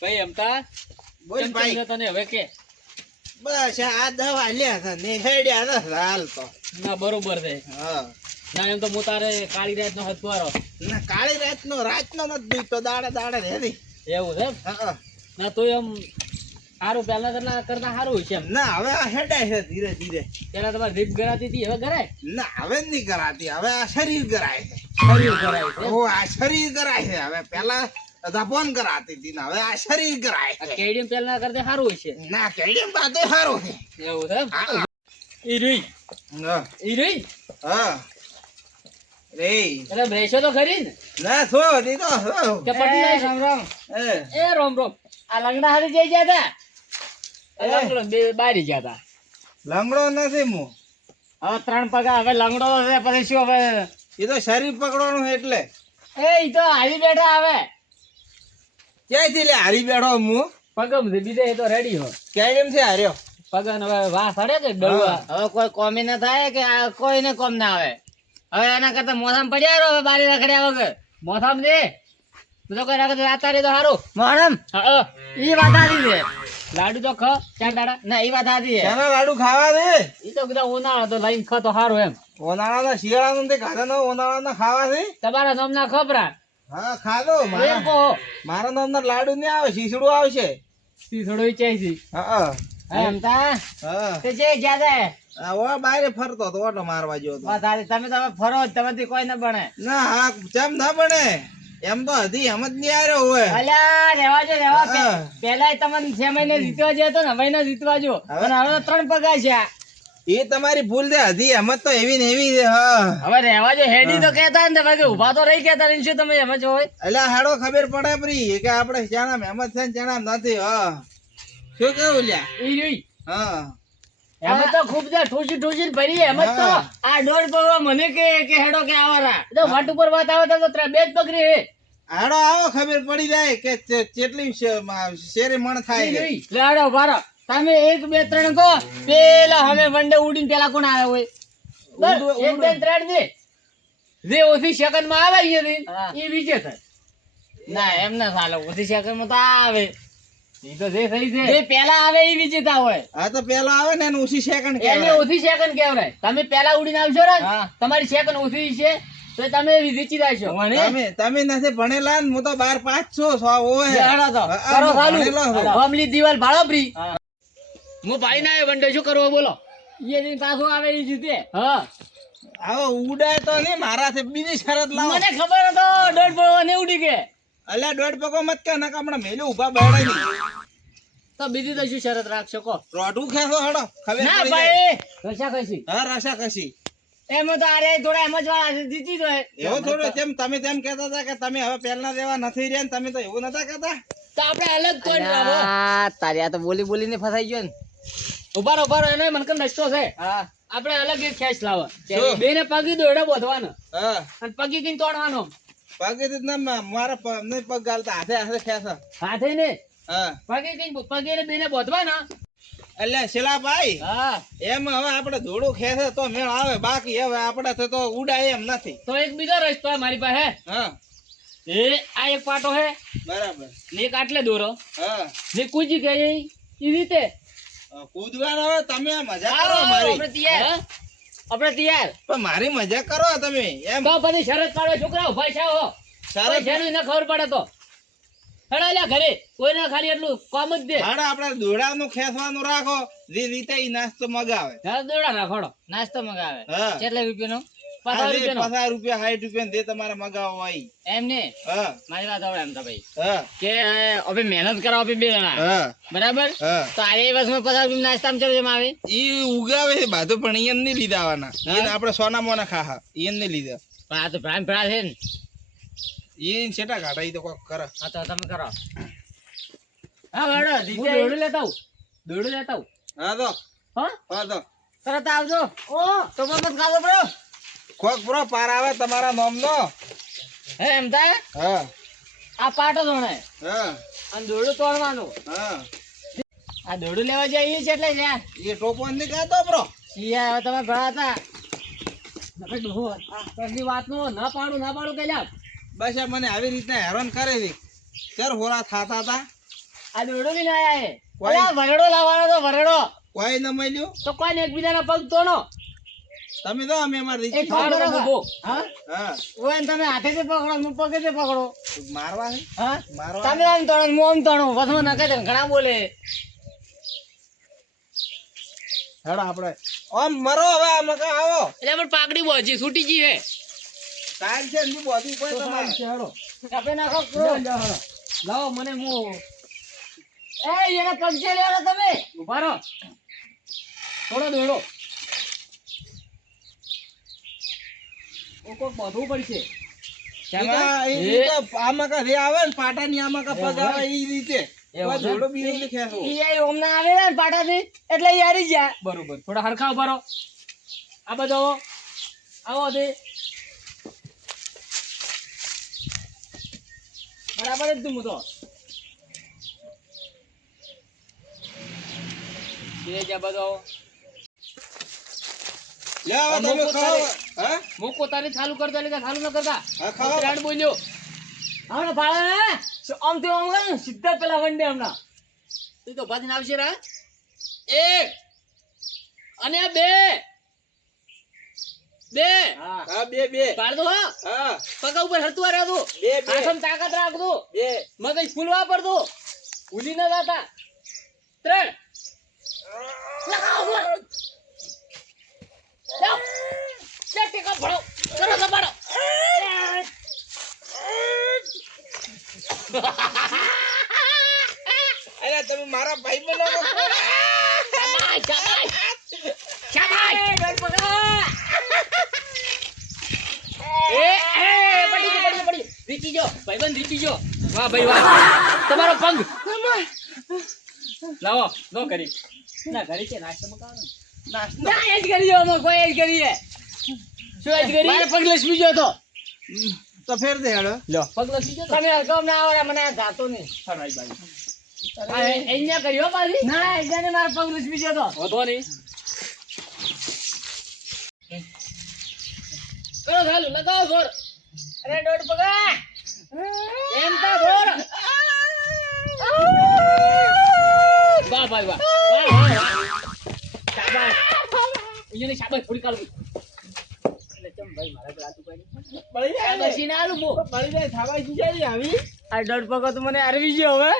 ભાઈ અમતા બોલ કેમ ભાઈ. ચાલે તને હવે કે બસ આ દવા લ્યા હતા ને હેડ્યા હતા હાલ તો. ના બરોબર છે. હા ના એમ તો હું તારે કાળી રાત નો હથવારો ના કાળી રાતનો નથી બીતો દાડે રેડી. એવું છે એમ? હા ના તો એમ સારું પહેલા કરતા સારું હોય છે એમ. ના હવે આ હેડાય છે ધીરે ધીરે. પેલા તમારે રીત ગરાતી હતી હવે ગરાય ના હવે નહીં કરાતી, હવે આ શરીર કરાય છે. શરીર ગરાય છે એમ? ઓ આ શરીર કરાય છે. હવે પેલા ધપોન કરાતી હતી ને હવે આ શરીર કરાય આ છે. કેડિયમ પહેલા કરતા સારું હોય છે. ના કેડિયમ બાતો સારું છે. એવું છે એમ? હા ઈ રીઈ હા ઈ રીઈ હા રે એટલે ભેંસો તો ખરી ને ના છો દીધો કે પટી જાય રામ રામ એ રોમ રોમ આ લંગડા હારી જઈ ગયા તા એ. લંગડો બે બારી ગયા તા લંગડો નથી હું. હવે 3 પગા હવે લંગડો તો છે પછી શું હવે એ તો શરીર પકડવાનું એટલે એ ઈ તો હારી બેઠા હવે ક્યાંથી લે હારી બેઠો હું. પગમ છે બીજે એ તો રેડી હો કેડિયમ છે હાર્યો. પગન હવે વાહ સડે કે ડળવા હવે કોઈ કોમી ના થાય કે આ કોઈને કોમ ના આવે હવે એના કરતા મોસામ પડ્યા રહો હવે બારી રખડ્યા વગર મોસામ દે બધો કોઈ રાખે રાતારે તો સારું મોહરમ ઈ વાત સાચી છે લાડુ તો ખ 4 દાડા ના ઈ વાત સાચી છે શાના લાડુ ખાવા દે. ઈ તો બધા ઉનાળો તો લઈને ખ તો સારું એમ ઉનાળાના શિયાળાનું તે ખાધા નો ઉનાળાના ખાવા છે. તમારા નામના ખબરા હા ખાધો. એમ મારા કહો મારા નામના લાડુ નહીં આવે, શીસડું આવશે. તી થોડો વિચારી હા એમ તા હા તે જે જ્યાદા આ બારે ફરતો તો ઓટો મારવા ગયો તો. વાત સાચી તમે ફરો જ તમારથી કોઈ ના બને ના હા ચમ ના બને એમ તો હજી એમ જ નહીં આવ્યો હોય. અલ્યા રેવા જો રેવા હા. પેલા તમને 6 મહિને જીતવા જો હતો ને મહિને જીતવા જો હવે? અને હવે તો 3 પગા છે એ તમારી ભૂલ છે. હજી એમ જ તો એવી ને એવી છે. હા હવે રેવા જો હેડી તો કહેતા ને બાકી ઉભા તો રહી કહેતા ને શું તમે એમ જ હોય એટલે હાડો ખબર પડે પરી કે આપણે ચાણા મહેમત છે ને ચાણા નથી. હા શું કેવું લ્યા. ઈ રીઈ હા એમ તો ખૂબ જે ઠોસી ઠોસી ભરી એમ જ તો હા. આ દોડ પગવા મને કે હેડો કે આવારા તો વાટ ઉપર વાત આવે તો બે જ પગરી હે હાડો આવો ખબર પડી જાય કે કેટલી શેરી મણ થાય ઈ છે. રીઈ લાડો બારો તમે 1 2 3 કહો પેલા હવે વંડે ઉડીને પેલા કોણ આવે હોય બસ ઉડું- 1 2 3 દે જે ઓછી સેકન્ડ માં આવે એ વિજય થાય ના એમ ના ચાલે ઓછી સેકન્ડ માં તો આવે ઈ તો જે થઈ છે જે પેલા આવે એ વિજેતા હોય આ તો પેલો આવે ને એને ઓછી સેકન્ડ એની કહેવાય. ઓછી સેકન્ડ કહેવાય તમે પેલા ઉડીને આવશો ને તમારી સેકન્ડ ઓછી છે તો તમે જીતી જાશો તમે નથી ભણેલા ને હું તો 12 5 છું 100 હોય. હેડો તો હા, કરો હું ચાલુ ભણેલો છું. હમલી દિવાલ ભાળો પ્રી હું ભાઈ ના આવ્યો વંડે શું કરવો બોલો એ દિન પાછો આવે એ જીતે હા હવે ઉડાય તો નહીં મારાથી બીજી શરત લાવો. મને ખબર હતો દોઢ પડવા ને ઉડી કે અલ્યા દોઢ પગો મત કે નકા હમણાં મેલું ઉભા બેડા નહીં. તો બીજી તો શું શરત રાખશો કો રોટું ખેસો હડો ખબર ના પડી જાય. ભાઈ રસા કશી હા રસા કશી એમ તો અરે થોડા એમ જ વાળા છે જીતી જાય એવો થોડો તેમ તમે તેમ કહેતા હતા કે તમે હવે પહેલા જેવા નથી રહ્યા ને તમે તો એવું નતા કહેતા. તો આપણે અલગ કોઈ તારી આ તો બોલી બોલી ને ફસાઈ ગયો ને ઉભારો એને મનકન રસ્તો છે આપણે અલગ એક ખેંચ લાવવા શું? બે ને પગી દોડા બોધવાનો હા અને પગી કઈ તોડવાનો પગે મારા નહીં પગ ગાલતા હાથે હાથે ખેંચો. હાથે ને હા પગી કઈ પગે ને બે ને બોધવાના એટલે શિલા ભાઈ હા એમ હવે આપણે ધોળું ખેંચે તો મેળ આવે, બાકી હવે આપણે તો ઉડાય એમ નથી. તો એક બીજો રસ્તો હે મારી પાસે હા એ આ એક પાટો હે બરાબર. ને એક આટલે દોરો હા ને કૂજી કે એ રીતે કૂદવાનો હવે તમે મજા કરો આપણે મારી. તૈયાર આપણે તૈયાર પણ મારી મજા કરો તમે એમ. તો બધી શરત પાડો છોકરાઓ ભાઈ છે હો સારા જેનું ન ખબર પડે તો હેડા લ્યા ઘરે કોઈને ખાલી એટલું કામ જ દે હાડો આપણે દોડાનું ખેંચવાનું રાખો, જે રીતે ઈ નાસ્તો મગાવે. હા દોડા રાખોડો નાસ્તો મગાવે હા કેટલા રૂપિયાનો આ 50 જે રૂપિયાનો 50 રૂપિયા 60 રૂપિયા જે તમારે મગાવો હોય. એમને હા મારી વાત આવડે એમ તો ભાઈ હા કે હવે મહેનત કરો આપણે બે જણા હા બરાબર હા તો આ વર્ષમાં 50 રૂપિયા નાસ્તામાં ચમ આવે ઈ ઉગાવે છે બાધું, પણ ઈ એમ નહીં લીધા આવવાના. ઈને આપણે સોના મોના ખાહા ઈ એમ નહીં લીધા. પણ આ તો ભ્રામ ભ્રા છે ને ઈ છેટા કાઢા ઈ તો કોક કરે. હા તો તમે કરો હા વડો હું દોડું લેતા આવું હા તો હા હા તો તરત આવજો ઓ તો મત ખાધો બરો કોક પૂરો પાર આવે તમારા નામનો. હે એમ તા હા આ પાટો ધોણે હા અને દોડું તોડવાનું હા આ દોડું લેવા જઈએ છે એટલે છે એ ટોપો નહીં કહેતો બ્રો. સિયા હવે તમે ભરા હતા વાતનું ના પાડું કે લ્યા બસ આ મને આવી રીતના હેરાન કરે છે. ચાર હોરા થાતા હતા આ દોડો લઈને આયા હે. કોઈ- અલા, વરડો લાવવાનો તો વરડો. કોઈ ન મળ્યું તો કોઈને એકબીજાના પગ તોડો. તમે તો અમે અમારી એક કામ કરો કે- હા? હા ઓય ને તમે હાથેથી પકડો, હું પગેથી પકડો. મારવા હે હા? મારવા તમે આમ તોડો, હું આમ તોડું. વસમાં નાખે છે, ઘણા બોલે. હેડો આપણે ઓમ મરો હવે આમાં કા આવો એટલે પણ પાકડી બોજી છૂટી ગઈ હે. ટાઈમ છે ની બોધી કોઈ તમારે હેડો. કાપી નાખો કરો. લાવો મને હું. એ એના પગ છે લેવાનો તમે. ઉભા રહો. થોડો દોડો. ઓ કોક બધું પડશે. આમાં કા રે આવે ને પાટાની આમાં કા પગ આવે ઈ રીતે કોઈ જોડો બી એટલે ખેસો ઈ ઓમના આવે ને પાટાથી એટલે ઈ હારી ગયા. બરોબર. થોડા હરખા ઉભા રહો. આ બધો આવો દે. બરાબર જ તું તો. એ જા બધો. લે હવે તમે ખાઓ હા મૂકો તારી ચાલુ કરતો એટલે ચાલુ ન કરતા. હા ખાઓ બ્રાન્ડ બોલ્યો. હવે ભાળે આમ થી આમ કરે ને સીધા પેલા વંડે હમણાં. તું તો ભાજીને આવશે રા. એક અને આ બે. બે. હા બે પાડ દો હા. હા પગ ઉપર હરતું રહ્યો તું. બે હાથમાં તાકાત રાખ દો. બે મગજ ફૂલ વાપર દો. ભૂલી ન જાતા. 3 લગાવો બોલ. જાઓ. ટેકો ભરો. કરો તો ભરો. અરે તમે મારા ભાઈ બનો શાબાશ શાબાશ શાબાશ ગણ પકડ. પડી રીચી જો ભાઈબંધ રીચી જો. વાહ ભાઈ વાહ. તમારો પગ લાવો નો કરી ના ઘરે છે નાસ્તો મકાવાનો નાસ્તો ના એ જ કરી અમે કોઈ એ જ કરીએ. શું એ જ કરી મારે પગ લસમી જો તો ફેર દે હેડો લો પગ લસમી જો તમે ગમ ના આવડે મને જાતો નહીં. ફરાઈ ભાઈ અહીંયા કર્યો પાછી ના એને મારા પગ લસમી જો તો વધો નહીં. કરો ચાલુ લગાવો જોર. અરે દોડ પગા એમ તો જોર. વાહ ભાઈ વાહ વાહ વાહ શાબાશ. અહીંયાની શાબાશ થોડી કાઢું. એટલે ચમ ભાઈ મારા પર આટું પાડી બળી જાય ને. બસીને આલું મો બળી જાય થાવા જીજારી આવી આ દોડ પગો તો મને હરવી ગયો હવે.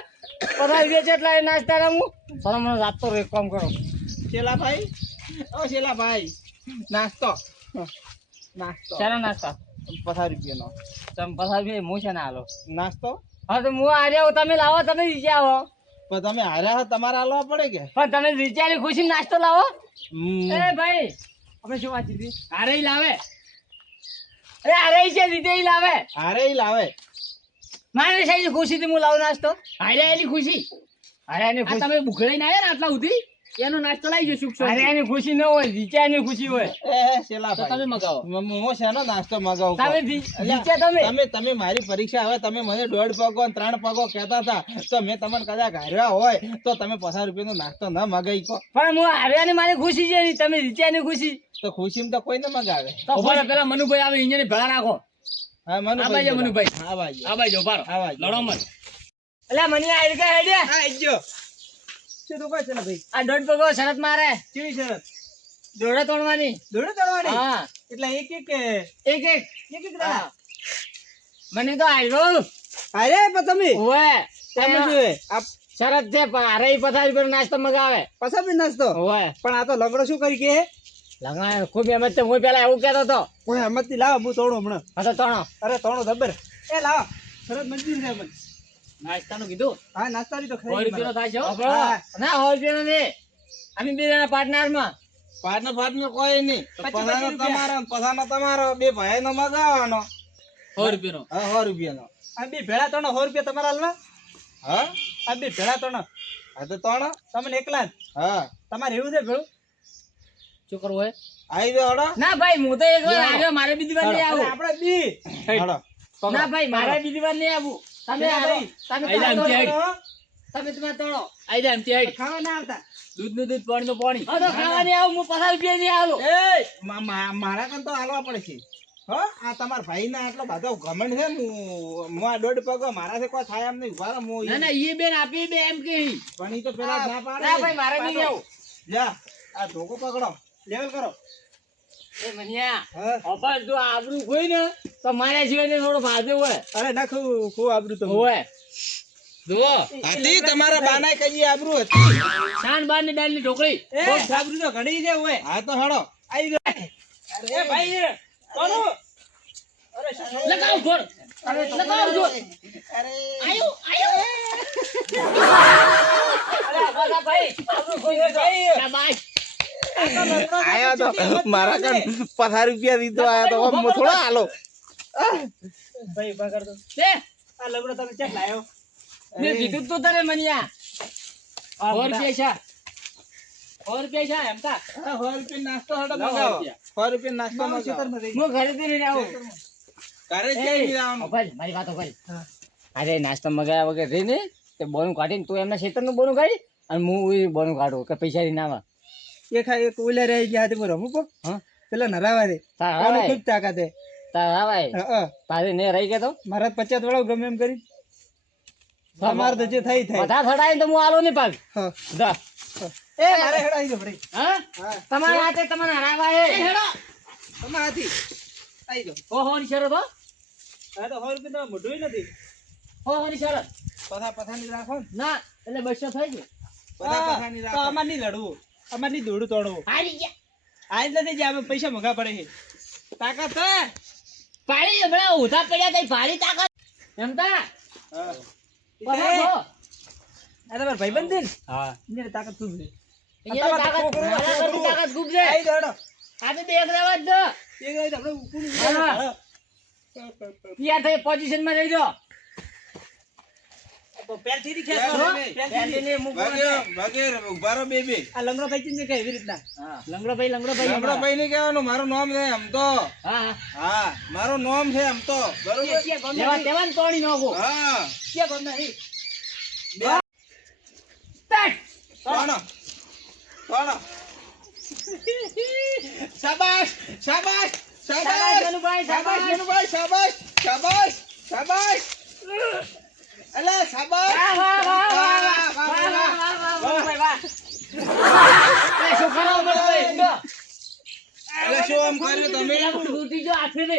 પધારી ગયો છે એટલે આ નાસ્તા રમું. સર મને જાતો રહે કામ કરો. શેલા ભાઈ ઓ શેલા ભાઈ નાસ્તો નાસ્તો ચાલો નાસ્તા 50 રૂપિયાનો તમે પધારી હું છે ને હાલો. નાસ્તો હા તો હું આર્યો તમે લાવો તમે નીચે આવો. પણ તમે હાર્યા હો તમારે હાલવા પડે કે પણ તમે વિચારી ખુશી નાસ્તો લાવો. હમ. એ ભાઈ આપણે શું વાંચી હતી હારે લાવે. અરે હારે છે લીધે ઈ લાવે. હારે ઈ લાવે મારે સાઈડ ખુશી થી હું લાવું નાસ્તો. હારે એની ખુશી. હારે એની ખુશી તમે ભૂખડાઈને આવ્યા ને આટલા સુધી એનો નાસ્તો લાવી જો સુખ. હારે એની ખુશી ન હોય વિચારની ખુશી હોય એ શેલા તો ભાઈ તમે મગાવો. હું શેનો નાસ્તો મગાવું તમે વિચાર તમે તમે મારી પરીક્ષા હવે તમે મને 1.5 પગો અને 3 પગો કહેતા હતા તો મેં તમને કદાચ હાર્યા હોય તો તમે 50 રૂપિયાનો નાસ્તો ન મગાઈ કો પણ હું હાર્યાની મારી ખુશી છે નહીં, તમે વિચારની ખુશી. તો ખુશીમાં તો કોઈ ન મગાવે તો ઉભા રહો, પેલા મનુભાઈ આવે ઇન્જિન ભેળા રાખો. હા આ બાજુ મનુભાઈ. હા ભાઈ આ બાજુ ઉભા રહો. આ બાજુ. લડો મત. અલ્યા મને આ હેડ હેડ હા આજો શું તો કહે છે ને ભાઈ આ દોઢ પગો શરત મારે કેવી શરત દોડે તોડવાની. દોડે ચડવાની હા એટલે એક એક એક એક હા. મને તો આવ્યો અરે પણ તમે ઓએ તમે શું આ શરત છે પણ હારે 50 રૂપિયાનો નાસ્તો મગાવે. પાછા બી નાસ્તો ઓએ પણ આ તો લગડો શું કરી કે લગાય ખૂબ એમ જ હું પેલા એવું કહેતો હતો. કોઈ હિંમતથી લાવો હું તોડું હમણાં હા તો તણો અરે તોડો જબર એ લાવો શરત મંજૂર છે મને નાસ્તાનું કીધું હા નાસ્તાની તો 100 રૂપિયાનો થાય છે હો. હા. ના 100 રૂપિયાનો નહીં. અમે બે જણા પાર્ટનરમાં. પાર્ટનર કોઈ નહીં પસાનો 25 તમારો પસાનો તમારો બે ભાઈનો મગાવવાનો 100 રૂપિયાનો. હા 100 રૂપિયાનો આ બે ભેળા તોડો 100 રૂપિયા તમારા હાલવા હા આ બે ભેળા તોડો હા તો તોડો તમને એકલા જ હા તમારે એવું છે ભેળું શું કરવું હોય આવી દો હડો ના ભાઈ હું તો એક વાર આવ્યો, મારે બીજી વાર નહીં આવું. આપણે બી હડો ના ભાઈ મારે બીજી વાર નહીં આવું. તમે આવો. તમે તમારે તોડો. આઈ જા એમથી હેડ. ખાવા ના આવતા દૂધનું દૂધ પાણીનું પાણી. હા તો ખાવા નહીં આવું, હું 50 રૂપિયા નહીં આવું. એ મારા કન તો હાલવા પડે છે હા આ તમારા ભાઈ ના આટલો બધો ઘમંડ છે હું આ દોઢ પગ મારાથી કોઈ થાય એમ નહીં ઉભા રહો, હું ના ના ઈ બેન આપી બે એમ કે પણ ઈ તો પેલા ના પાડે ના ભાઈ મારે નહીં જવું. જા આ ધોકો પકડો લેવલ કરો. એ મનિયા હા. અપાર જો આબરૂ કોઈ ને તો મારા જીવનને થોડો ફાયદો હોય. અરે ના ખૂબ આબરૂ તો હોય જો હતી તમારા બાનાય કઈ આબરૂ હતી. શાન બાર ની દાળ ની ઢોકળી ખૂબ આબરૂ તો ઘણી છે ઓય. હા તો હડો આઈ ગયો. એ ભાઈ કોનો? અરે શું થયું? લગાવ ઘોર લગાવ ઘોર અરે આયો આયો અરે આખા ભાઈ આબરૂ કોઈ ને ભાઈ શાબાશ. આયો તો મારા કણ 50 રૂપિયા દીધો આયો તો હું થોડો હાલો. ભાઈ ઉભા કર દો. લે આ લગડો તમે ક્યાં લાયો? મેં કીધું તો તારે મનિયા 100 રૂપિયા છે 100 રૂપિયા છે એમ તા 100 રૂપિયા નાસ્તો હડો લાવો મંગાવો. રૂપિયા. 100 રૂપિયા નાસ્તો મારું મંગાવો. ખેતરમાં જઈ. હું ઘરેથી લઈને આવું. ઘરે એ, જઈ આવવાનું. અભલ, મારી વાત અભલ. હા. અરે નાસ્તો મગાવ્યા વગર રહી ને તે બોનું કાઢીને તું એમના ખેતરનું બોનું કાઢી અને હું ઈ બોનું કાઢું કે પૈસા લઈને આવા. એક ઓલા રહી ગયા હતી રમું પગ હા પેલા નરાવા દે તાર કોને આવાય ખૂબ તાકાત હે. તાર આવાય હા તારે ને રહી ગયા તો મારા 50 વાળો ગમે એમ કરી તમારે તો જે થાય થાય. બધા થડાય તો હું આલો નહીં પાક હા. જા એ મારે હેડાઈ ગયો ભાઈ. હા હા તમારા હાથે તમને હરાવાય તમે હાથી આઈ ગયો. હો ની શરત હો હા તો 100 રૂપિયા તો મોઢું નથી. હો ની શરત પથાની રાખો ને. ના એટલે 200 થઈ ગયું પથાની તો રાખો. અમાર નહીં લડવું અમાર નહીં દોડું તોડવું. હારી ગયા આ જ નથી જે આપણે પૈસા મોંઘા પડે છે. તાકાત છે. પાડી હમણાં ઉધા પડ્યા તઈ ભારી તાકાત એમ તા હા. પકડો. આ તમારા ભાઈબંધ છે ને હા એને તાકાત ખૂબ છે. અહીંયા તાકાત મારા કરતી તાકાત ખૂબ છે આઈ ગયો હેડો. આ તો દેખ લેવા જ દો એ ગઈ તો આપણે ઉપરું હા. હા. ત્યાં થઈ પોઝિશન માં રહી જાઓ તો પેલથી ખેંચો. હો? પેલથી. પેન્ટીને મૂકો વગેરે ઉભા રહો બે બે. આ લંગડો ભાઈ ચીજ કે એવી રીતના. હા લંગડો ભાઈ લંગડો ભાઈ ને કહેવાનું મારું નામ છે એમ તો. હા હા મારું નામ છે એમ તો બરોબર. લેવા તેવાન તોડી નાખો હા ક્યાં ગમ નહીં. સ્ટાર્ટ કોણ કોણ શાબાશ શાબાશ શાબાશ ગનુભાઈ, શાબાશ. ગનુભાઈ, શાબાશ શાબાશ શાબાશ અલે શાબાશ વાહ વાહ વાહ વાહ વાહ વાહ વાહ વાહ વાહ ભાઈ વાહ એ શું કરો ભાઈ જો અલે શું આમ કર્યું તમે છૂટી જો હાથે દે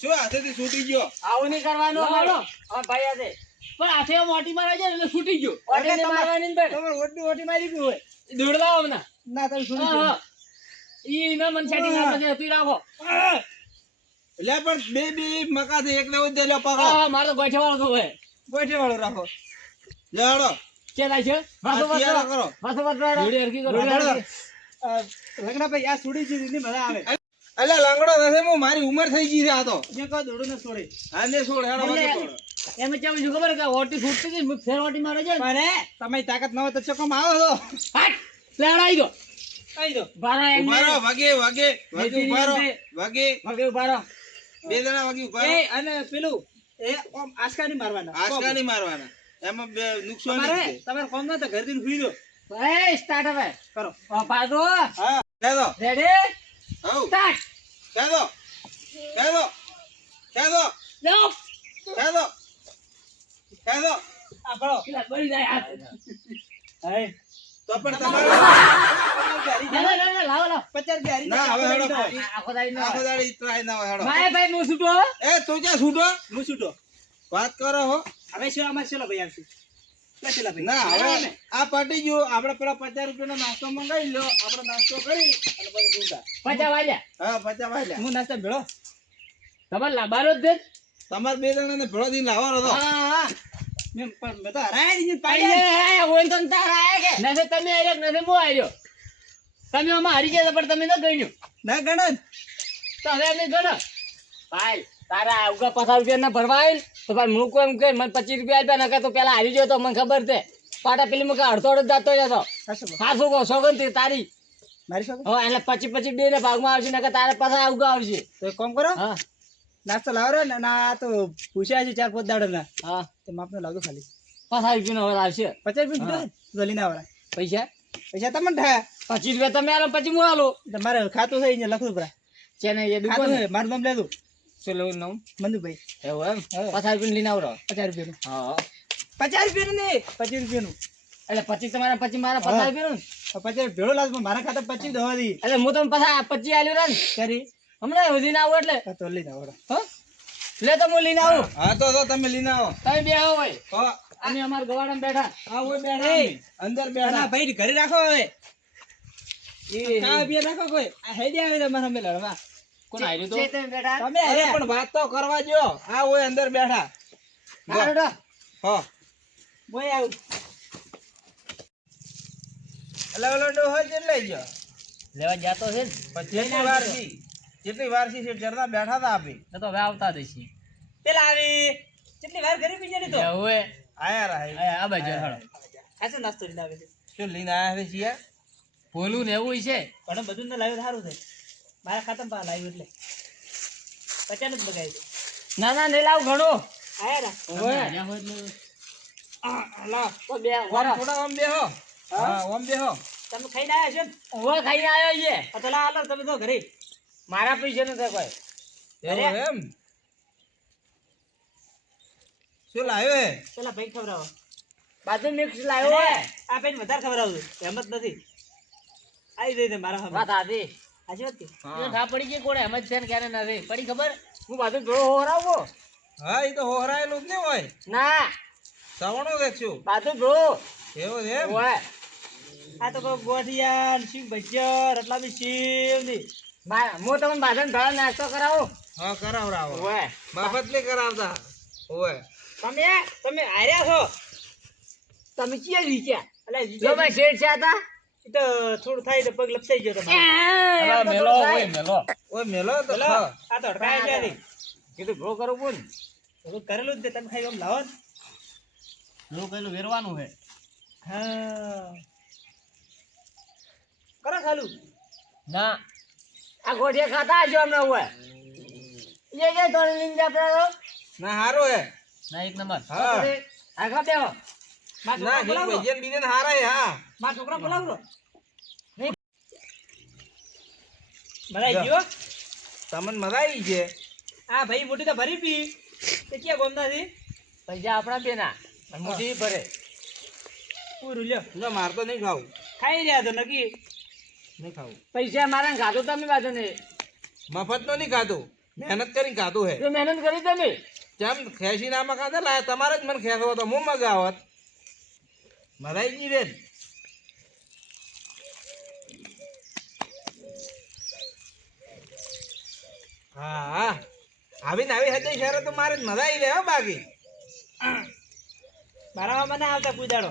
શું હાથેથી છૂટી ગયો આવું નહીં કરવાનું હાલો હા ભાઈ હાથે પણ હાથે મોટી મારવા જાય એટલે છૂટી ગયો ઓટીને મારવાની ને તમારે ઓટી ઓટી મારી ગયું હોય. દોડવા આવના ના તમે છોડી હા દો. હા ઈ ન મન સેટિંગ આપે છે તું રાખો લે પણ બે બે મકાથી એક લેવો દે લે હા પકડો હા મારો ગોઠે વાળો તો હોય ગોઠે વાળો રાખો. લે હડો કે થાય છે વાસો આ તૈયાર કરો. વાસો જોડી હરકી કરો લગડા ભાઈ આ છોડી છે ની મજા આવે. અલે લંગડો નથી હું મારી ઉંમર થઈ ગઈ છે આ તો જે કહો દોડું ન છોડે. હા ને છોડ હેડો બાકી છોડ એમ કેમ શું ખબર કે ઓટી ફૂટતી હતી હું ફેર ઓટી મારે છે ને અરે તમારી તાકાત ન હોય તો ચોકમ આવો છો. હાટ લેવડાઈ દો આઈ દો. બારા એમ ઉભા રહો વાગે વાગે વાગે ઉભા રહો વાગે ભાગે ઉભા બે જણા વાગે ઉભા રહો એ અને પેલું એ ઓમ આસકા નહીં મારવાના. આસકા નહીં મારવાના એમાં બે નુકસાન તમારે તમારે કોમ ના તો ઘર થી સુઈ દો. એ સ્ટાર્ટ હવે કરો. પાડો હા કહે દો રેડી હઉ સ્ટાર્ટ કહે દો કહે દો કહે દો જાઓ કહે દો કહે દો આ ભળો. પેલા બળી જાય હાથ હે તો પણ તમારે ના ના ના લાવો લાવો 50 રૂપિયા હારી ના હવે હેડો આખો દાડી ના આખો દાડી ટ્રાય ના હોય હેડો ભાઈ ભાઈ હું છૂટો એ તું ક્યાં છૂટો હું છૂટો. વાત કરો હો હવે શું અમાર ચલો ભાઈ આવશે. ચલો ભાઈ. ના હવે આ પટી ગયું આપણે પેલા 50 રૂપિયાનો નાસ્તો મંગાવી લો આપણે નાસ્તો કરી અને પછી છૂટા પચા વાલ્યા હા 50 વાળ્યા હું નાસ્તા ભેળો. તમારે લાબારો જ દે તમારે બે જણાને ભેળો દઈને લાવવાનો હતો હા હા મેં તો હરાય દીધી પાઈ પાડી. હોય તો તારા આયા કે નથી તમે આર્યો કે નથી હું આર્યો તમે આમાં હારી ગયા પણ તમે ન ગણ્યું ના ગણન. તો હવે અમે ગણો ભાઈ તારા ઉગા 50 રૂપિયા ના ભરવા આવેલ તો ભાઈ હું કોઈ એમ કે મને 25 રૂપિયા આપ્યા નકર તો પેલા હારી ગયો તો મને ખબર છે પાટા પેલી મુકે અડધો અડધ જાતો જતો હા શું કહો સોગન થી તારી મારી સાથે હવે એટલે 25 બે ને ભાગમાં આવશે નકર તારે પાછા ઉગા આવશે તો એક કામ કરો હા નાસ્તો લાવો ને ના આ તો પૂછ્યા છે 4-5 દાડા ના હા તો માપનો લાવજો ખાલી 50 રૂપિયા નો આવશે 50 રૂપિયા કીધો તો લઈને આવરા. પૈસા પૈસા તમને થાય 25 રૂપિયા તમે આલો પછી હું આલો તમારે ખાતું છે અહીંયા લખવું પડે. છે ને એ ખાતું દુકાન છે મારું નામ લેતું શું લેવું નામ મંદુભાઈ એવું એમ હા. 50 રૂપિયા લઈને આવરો 50 રૂપિયાનું હા 50 રૂપિયાનું નહીં 25 રૂપિયાનું એટલે 25 તમારા 25 મારા 50 રૂપિયાનું 50 ભેળો લાગ પણ મારા ખાતે 25 દવા દી એટલે હું તમને પાછા 25 આલ્યું રે ને કરી હમણાં લઈને આવું એટલે તો લઈને આવો હા લે તો હું લઈને આવું હા તો તમે લઈને આવો તમે બે આવો હોય તો અમે અમાર ગવાડામાં બેઠા આ હોય બેઠા અમે. અંદર બેઠા ના ભાઈ ઘરે રાખો હવે એ ખાવા પીવા રાખો કોઈ આ હેડે આવી તમારા અમે લડવા કોણ આવ્યું તો તમે અરે હાર્યા. પણ વાત તો કરવા જો આ હોય અંદર બેઠા હારું તો. હા બોય આવું એટલે ઓલો ડોહો જ લઈ ગયો લેવા જાતો છે ને પછી જેટલી વાર થી જેટલી વાર થી ચરના બેઠા હતા આપી તો હવે આવતા દઈશી પેલા આવી કેટલી વાર ઘરે પી જાય તો હવે આયા રહા આ બાજુ હાલો આ શું નાસ્તો લઈને આવે છે શું લઈને આયા છે છીએ બોલું ને એવું છે પણ બધું ને લાવ્યું સારું છે મારા ખાતામાં પા લાવ્યું એટલે 50 જ બગાય છે ના ના નહીં લાવ ઘણો આયા રા લા તો બે ઓમ વરો થોડા ઓમ બેહો હા ઓમ બેહો તમે ખાઈને આવ્યા છો ને હવે ખાઈને આવ્યો છે આ તો લા આલો તમે તો ઘરે મારા પૈસે નથી કોઈ એવું એમ શું લાવ્યો હે પેલા ભાઈ ખવડાવો બાજુ મિક્સ લાવ્યો હે આ ભાઈ વધારે ખવડાવજો એમ જ નથી આવી જઈ છે મારા વાત સામે આધી હાજી વાત કે એ ખા પડી ગઈ કોણે એમ જ છે ને ક્યારે નથી પડી ખબર હું બાજુ થોડો હોરાવો હા એ તો હોરાયેલું જ ને હોય ના સવણું દેખશું બાજુ થોડો એવું છે એમ ઓય આ તો કોઈ ગોઠિયા શિવ ભજ્યા રટલા બી શિવ ની હું તમને બાજન ભેળા નાસ્તો કરાવું હા કરાવરાવો ઓય મફત નહીં કરાવતા ઓય તમે હાર્યા છો તમે ક્યાં રીચ્યા એટલે જો ભાઈ શેઠ છે હતા ઈ તો થોડું થાય તો પગ લપસાઈ ગયો તમારો મેલો હોય મેલો ઓય મેલો તો બોલો, ખા. આ તો અડકાય ત્યાંથી કીધું ભો કરું બોલ બધું કરેલું જ છે તમે ખાઈ આમ લાવો ને. લો પેલું વેરવાનું છે હા કરો ચાલુ ના આ ગોઠિયા ખાતા હજો હમણાં હોય એ થોડી લીંજ આપણે તો ના હારું હે ના એક નંબર હા. આ ખા દેવો મારા ના છોકરા હિત બોલાવો ભજન બીજન હારા હે હા મારા છોકરા બોલાવો બધા જા. જીવો તમને મજા આવી છે આ ભાઈ મોટી તો ભરી પી તે ક્યાં ગોમતા થી પૈસા આપણા બેના અને મોટી ભરે પૂરું લ્યો જો માર તો નહીં ખાવું ખાઈ રહ્યા તો નકી નહીં ખાવું પૈસા મારા ખાધું તમે બાજુ ને મફત તો નહીં ખાધું મહેનત કરીને ખાધું હે જો મહેનત કરી તમે જેમ ખેસી નામાં ખાધા લાય તમારે જ મને ખેસો તો હું મગાવત મજા આવી ગઈ બેન હા હા આવીને આવી હતી શહેર તો મારે જ મજા આવી જાય હો બાકી મારામાં મને આવતા કુદાડો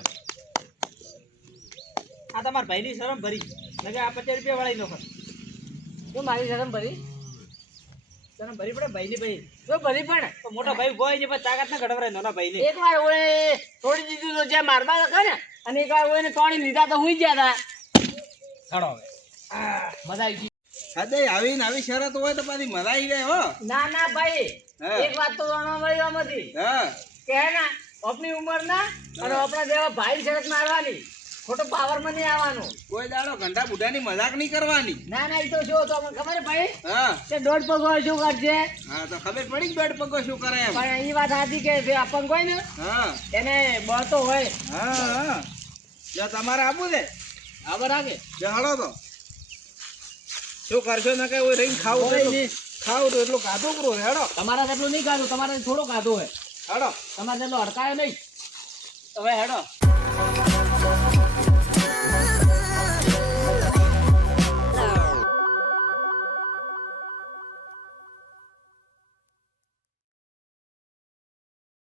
આ તમારા ભાઈની શરમ ભરી નકે આ 50 રૂપિયા વાળી નોખર જો મારી શરમ ભરી શરમ ભરી પડે ભાઈની ભાઈ જો ભરી પણ તો મોટો ભાઈ ભોય છે પણ તાકાત ના ઘડવરાય નાના ભાઈને એક વાર ઓય છોડી દીધું તો જ્યાં મારવા હતા ને અને એક વાર ઓયને તોડી લીધા તો હુઈ ગયા હતા ચડો હવે મજા આવી ગઈ હા આવીને આવી શરત હોય તો પાછી મજા આવી જાય હો ના ના ભાઈ હા. એક વાત તો જાણવા મળી આમાંથી હા કે હે ના આપણી ઉંમરના અને આપણા જેવા ભાઈ શરત મારવાની ખોટો પાવર માં નહીં આવવાનું કોઈ દાડો ઘંટા બુઢાની મજાક નહીં કરવાની ના ના એ તો જો તો અમને ખબર છે ભાઈ હા કે દોઢ પગ હોય શું કરશે હા તો ખબર પડી જ બેડ પગો શું કરે એમ પણ એ વાત સાચી કે જે અપંગ હોય ને હા એને બળતો હોય હા હા જો તમારે આપવું છે ખબર આવે જો હળો તો શું કરશો ને કઈ રહીને ખાવું તો કોઈ એટલું- નહીં. ખાવું તો એટલું ખાધું પૂરું હેડો તમારા જેટલું નહીં ખાધું તમારે થોડો ખાધો હોય હેડો તમારે જેટલો અડકાયો નહીં હવે હેડો